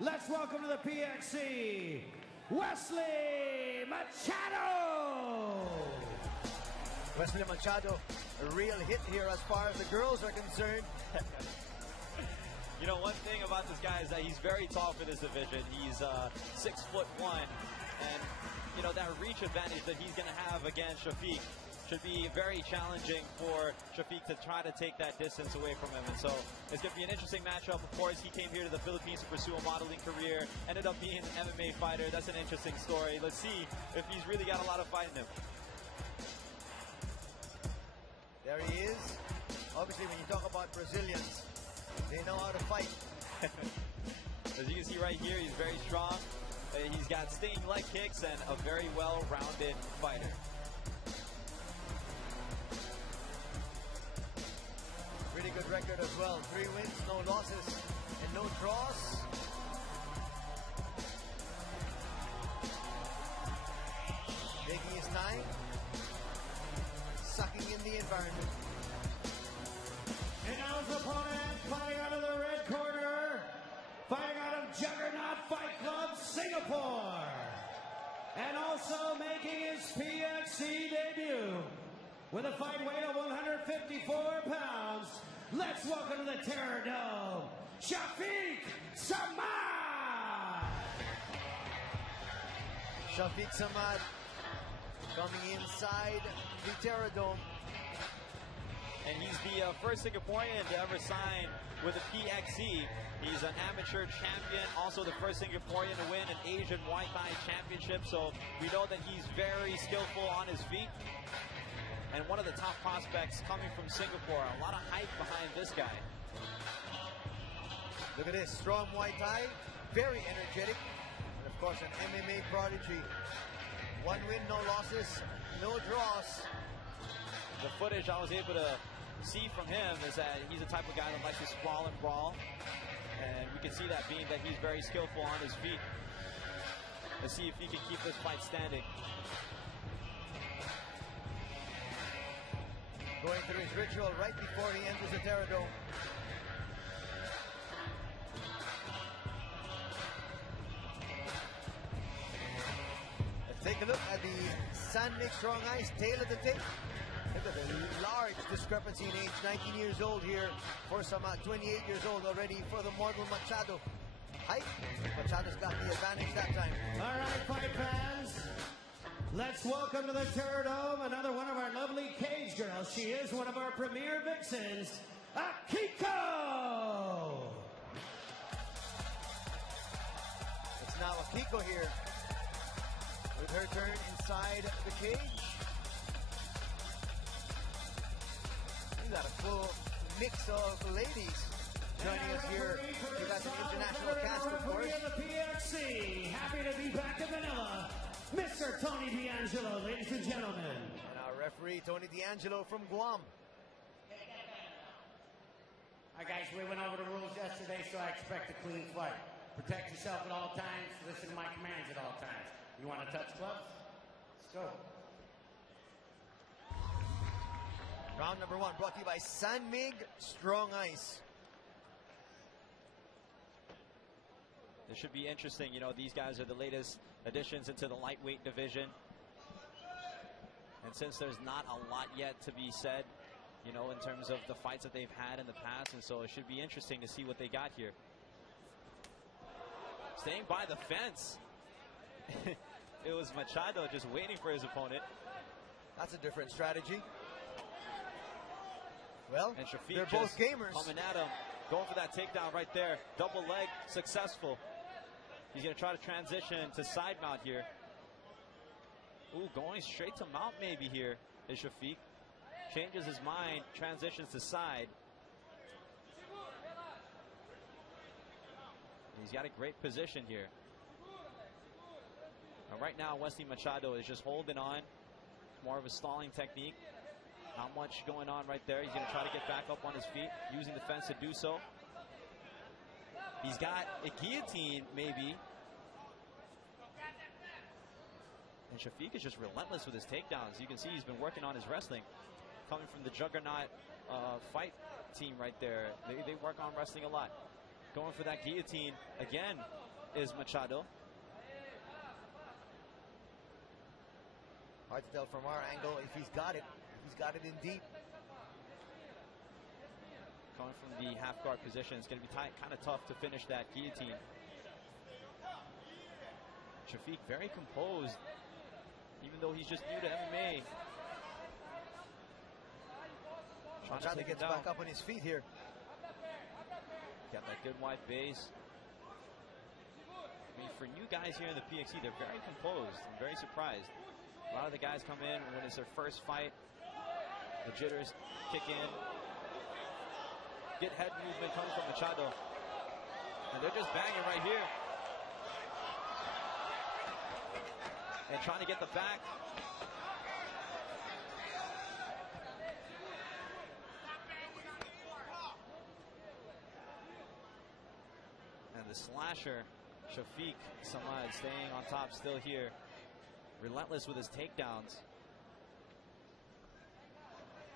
Let's welcome to the PXC, Wesley Machado! Wesley Machado, a real hit here as far as the girls are concerned. You know, one thing about this guy is that he's very tall for this division. He's 6'1", and you know that reach advantage that he's going to have against Syafiq should be very challenging for Syafiq to try to take that distance away from him. And so it's going to be an interesting matchup. Of course, he came here to the Philippines to pursue a modeling career, ended up being an MMA fighter. That's an interesting story. Let's see if he's really got a lot of fight in him. There he is. Obviously, when you talk about Brazilians, they know how to fight. As you can see right here, he's very strong. He's got stinging leg kicks and a very well-rounded fighter. Pretty good record as well. 3 wins, no losses, and no draws. Taking his time, sucking in the environment. And now his opponent, fighting out of the red corner, fighting out of Juggernaut Fight Club, Singapore. And also making his PXC debut with a fight weight of 154 pounds. Let's welcome to the Terror Dome, Syafiq Samad! Syafiq Samad coming inside the Terror Dome. And he's the first Singaporean to ever sign with the PXC. He's an amateur champion, also the first Singaporean to win an Asian Muay Thai championship. So we know that he's very skillful on his feet. And one of the top prospects coming from Singapore. A lot of hype behind this guy. Look at this, strong Muay Thai, very energetic. And of course an MMA prodigy. 1 win, no losses, no draws. The footage I was able to see from him is that he's the type of guy that likes to sprawl and brawl. And we can see that being that he's very skillful on his feet. Let's see if he can keep this fight standing. Going through his ritual right before he enters the Terror Dome. Let's take a look at the San Mig Strong Ice tail of the tape. Look at the large discrepancy in age. 19 years old here for Samad, 28 years old already for the model Machado. Height, Machado's got the advantage that time. All right, fight fans. Let's welcome to the Terror Dome another one of our lovely cage girls. She is one of our premier vixens, Akiko! It's now Akiko here with her turn inside the cage. We've got a full mix of ladies joining us here. We've got some international cast, of course. The PXC, happy to be back in Manila. Mr. Tony D'Angelo, ladies and gentlemen. And our referee, Tony D'Angelo from Guam. All right, guys, we went over the rules yesterday, so I expect a clean fight. Protect yourself at all times. Listen to my commands at all times. You want to touch gloves? Let's go. Round number 1 brought to you by San Mig Strong Ice. This should be interesting. You know, these guys are the latest additions into the lightweight division. And since there's not a lot yet to be said, you know, in terms of the fights that they've had in the past, and so it should be interesting to see what they got here. Staying by the fence. It was Machado just waiting for his opponent. That's a different strategy. Well, and Syafiq they're both gamers. Coming at him, going for that takedown right there. Double leg, successful. He's going to try to transition to side mount here. Ooh, going straight to mount maybe here is Syafiq. Changes his mind, transitions to side. And he's got a great position here. And right now, Wesley Machado is just holding on. More of a stalling technique. Not much going on right there. He's going to try to get back up on his feet, using the fence to do so. He's got a guillotine, maybe. And Syafiq is just relentless with his takedowns. You can see he's been working on his wrestling. Coming from the Juggernaut fight team right there. They work on wrestling a lot. Going for that guillotine again is Machado. Hard to tell from our angle if he's got it. He's got it in deep. Coming from the half guard position, it's going to be kind of tough to finish that guillotine. Syafiq very composed, even though he's just new to MMA. Machado gets back up on his feet here. Got that good wide base. I mean, for new guys here in the PXC, they're very composed. I'm very surprised. A lot of the guys come in when it's their first fight. The jitters kick in. Get head movement coming from Machado. And they're just banging right here. And trying to get the back. And the slasher, Syafiq Samad, staying on top still here. Relentless with his takedowns.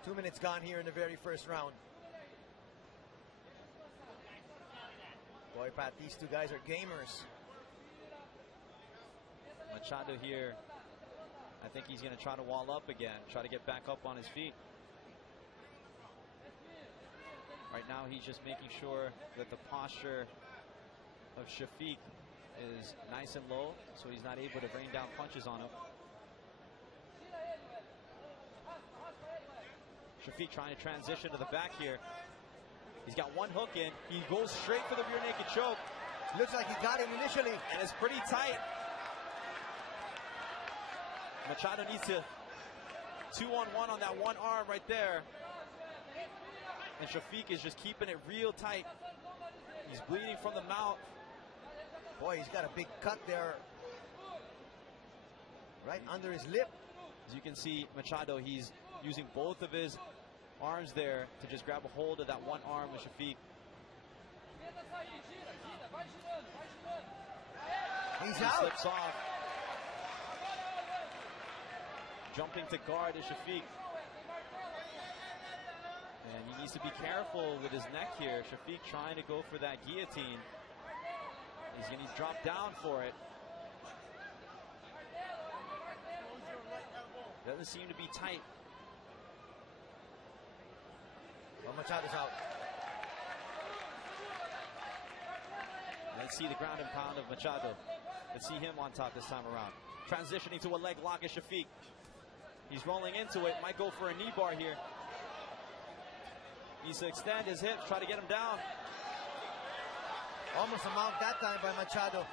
2 minutes gone here in the very first round. Boy, Pat, these two guys are gamers. Machado here, I think he's going to try to wall up again, try to get back up on his feet. Right now he's just making sure that the posture of Syafiq is nice and low, so he's not able to rain down punches on him. Syafiq trying to transition to the back here. He's got one hook in. He goes straight for the rear naked choke. Looks like he got it initially. And it's pretty tight. Machado needs to 2-on-1 on that one arm right there. And Syafiq is just keeping it real tight. He's bleeding from the mouth. Boy, he's got a big cut there. Right under his lip. As you can see, Machado, he's using both of his arms there to just grab a hold of that one arm with Syafiq. He's He out. slips off. Jumping to guard is Syafiq. And he needs to be careful with his neck here. Syafiq trying to go for that guillotine. He's going to drop down for it. Doesn't seem to be tight. Well, Machado's out. Let's see the ground and pound of Machado. Let's see him on top this time around. Transitioning to a leg lock is Syafiq. He's rolling into it. Might go for a knee bar here. Needs to extend his hips, try to get him down. Almost a mount that time by Machado.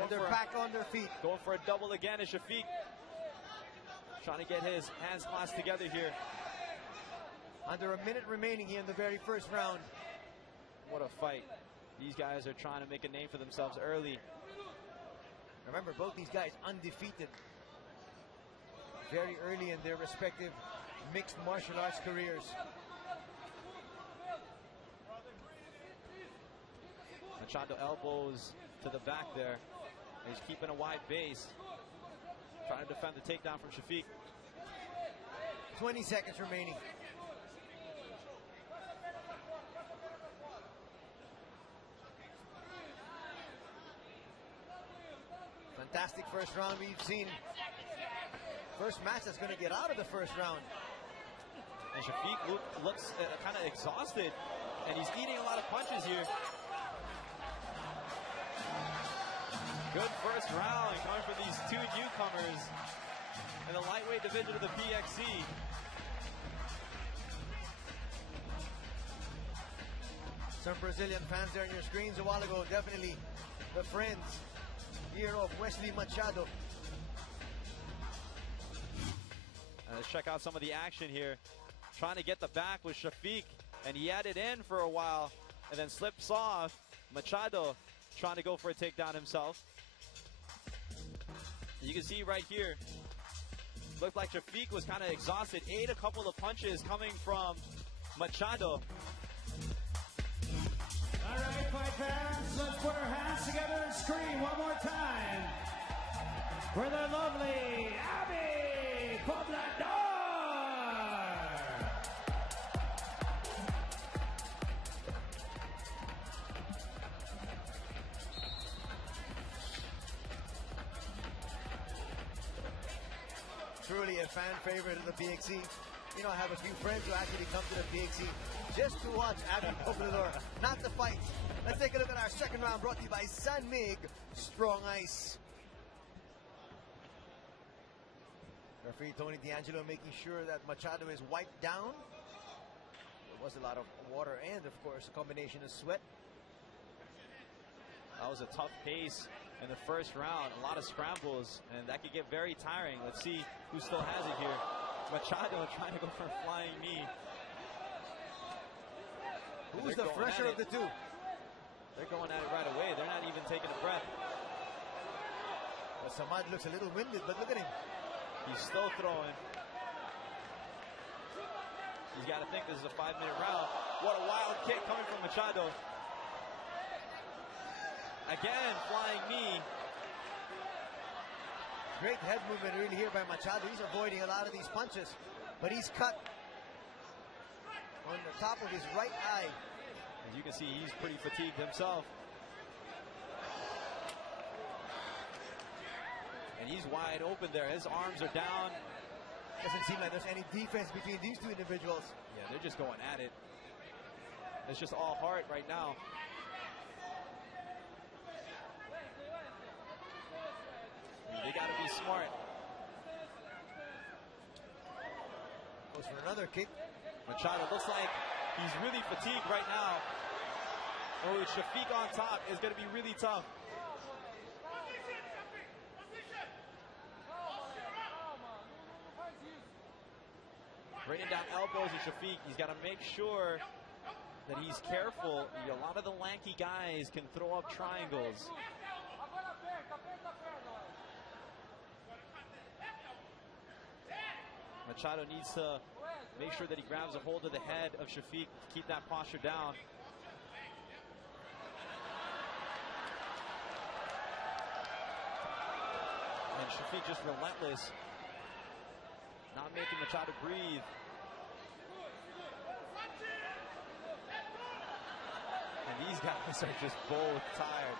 And they're back on their feet. Going for a double again is Syafiq. Trying to get his hands clasped together here. Under a minute remaining here in the very first round. What a fight. These guys are trying to make a name for themselves early. Remember, both these guys undefeated very early in their respective mixed martial arts careers. Machado elbows to the back there. He's keeping a wide base. Trying to defend the takedown from Syafiq. 20 seconds remaining. Fantastic first round we've seen. First match that's going to get out of the first round. And Syafiq looks kind of exhausted, and he's eating a lot of punches here. Good first round coming for these two newcomers in the lightweight division of the PXC. Some Brazilian fans there on your screens a while ago. Definitely the friends here of Wesley Machado. Let's check out some of the action here. Trying to get the back with Syafiq, and he had it in for a while and then slips off. Machado trying to go for a takedown himself. You can see right here, looked like Syafiq was kind of exhausted. Ate a couple of punches coming from Machado. All right, fight fans, let's put our hands together and scream one more time for the lovely Abby Poblador. Truly a fan favorite of the PXC. You know, I have a few friends who actually come to the PXC just to watch Abby Poblador, not the fights. Let's take a look at our second round, brought to you by San Mig Strong Ice. Referee Tony D'Angelo making sure that Machado is wiped down. There was a lot of water and, of course, a combination of sweat. That was a tough pace in the first round. A lot of scrambles, and that could get very tiring. Let's see who still has it here. Machado trying to go for a flying knee. Who's the fresher of the two? They're going at it right away. They're not even taking a breath. Well, Samad looks a little winded, but look at him. He's still throwing. He's got to think this is a 5-minute round. What a wild kick coming from Machado. Again, flying knee. Great head movement really here by Machado. He's avoiding a lot of these punches, but he's cut on the top of his right eye. As you can see, he's pretty fatigued himself. And he's wide open there. His arms are down. Doesn't seem like there's any defense between these two individuals. Yeah, they're just going at it. It's just all heart right now. They got to be smart. Goes for another kick. Machado looks like he's really fatigued right now. Oh, Syafiq on top is going to be really tough. Raining down elbows at Syafiq. He's got to make sure that he's careful. A lot of the lanky guys can throw up triangles. Machado needs to make sure that he grabs a hold of the head of Syafiq to keep that posture down. And Syafiq just relentless, not making Machado breathe. And these guys are just both tired.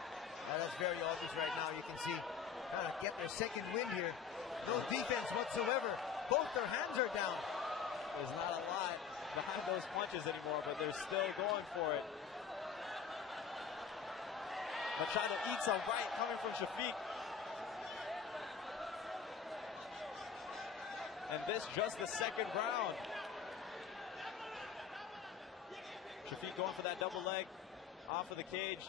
That's very obvious right now. You can see trying to get their second win here. No defense whatsoever. Both their hands are down. There's not a lot behind those punches anymore, but they're still going for it. Machado eats a right coming from Syafiq. And this just the second round. Syafiq going for that double leg off of the cage.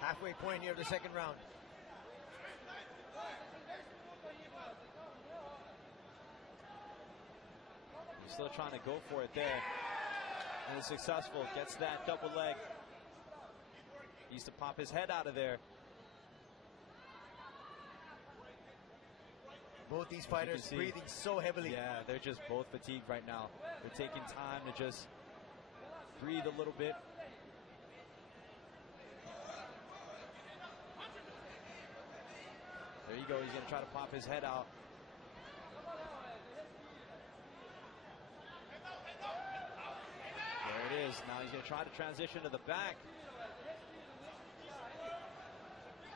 Halfway point here of the second round. He's still trying to go for it there. And is successful. Gets that double leg. Needs to pop his head out of there. Both these fighters breathing so heavily. Yeah, they're just both fatigued right now. They're taking time to just breathe a little bit. There you go. He's going to try to pop his head out. There it is. Now he's going to try to transition to the back.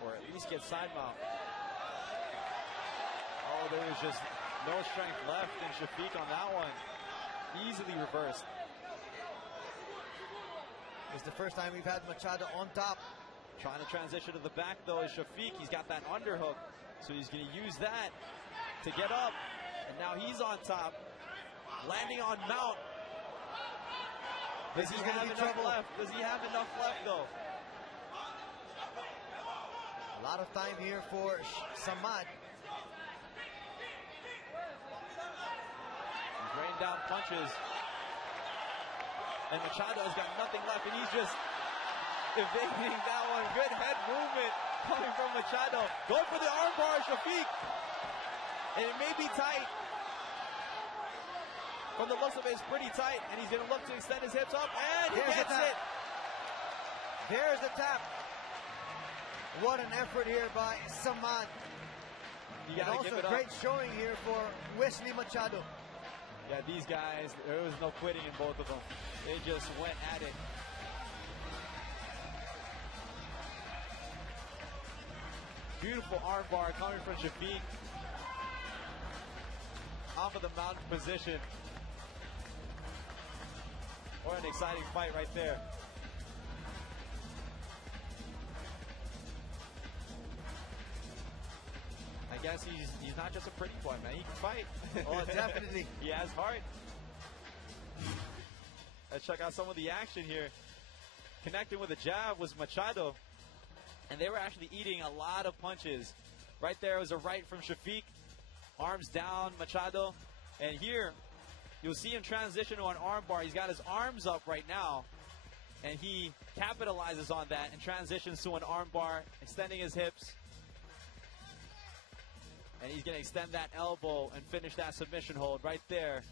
Or at least get side mount. Oh, there is just no strength left in Syafiq on that one. Easily reversed. It's the first time we've had Machado on top. Trying to transition to the back, though, is Syafiq. He's got that underhook. So he's going to use that to get up. And now he's on top. Landing on mount. Does he have enough left? Does he have enough left, though? A lot of time here for Samad. He's raining down punches. And Machado has got nothing left, and he's just evading that one. Good head movement coming from Machado. Going for the armbar, Syafiq. And it may be tight. From the looks of it, it's pretty tight, and he's going to look to extend his hips up, and he gets it. There's the tap. What an effort here by Samad. You gotta give it up. Great showing here for Wesley Machado. Yeah, these guys, there was no quitting in both of them. They just went at it. Beautiful armbar coming from Syafiq. Off of the mountain position. What an exciting fight right there. I guess he's not just a pretty boy, man. He can fight. Oh, definitely. He has heart. Let's check out some of the action here. Connecting with a jab was Machado. And they were actually eating a lot of punches. Right there was a right from Syafiq. Arms down, Machado. And here, you'll see him transition to an armbar. He's got his arms up right now. And he capitalizes on that and transitions to an armbar, extending his hips. And he's going to extend that elbow and finish that submission hold right there.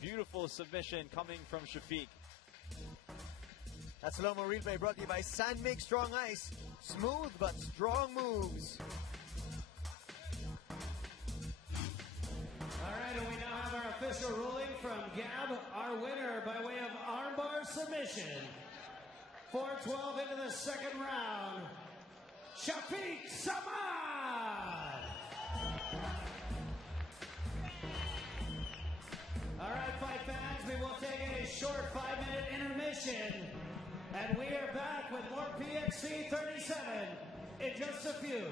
Beautiful submission coming from Syafiq. That slow-mo replay brought to you by San Mig Strong Ice. Smooth but strong moves. All right, and we now have our official ruling from Gab, our winner by way of armbar submission. 4:12 into the second round, Syafiq Samad. All right, fight fans, we will take a short 5-minute intermission. And we are back with more PXC 37 in just a few.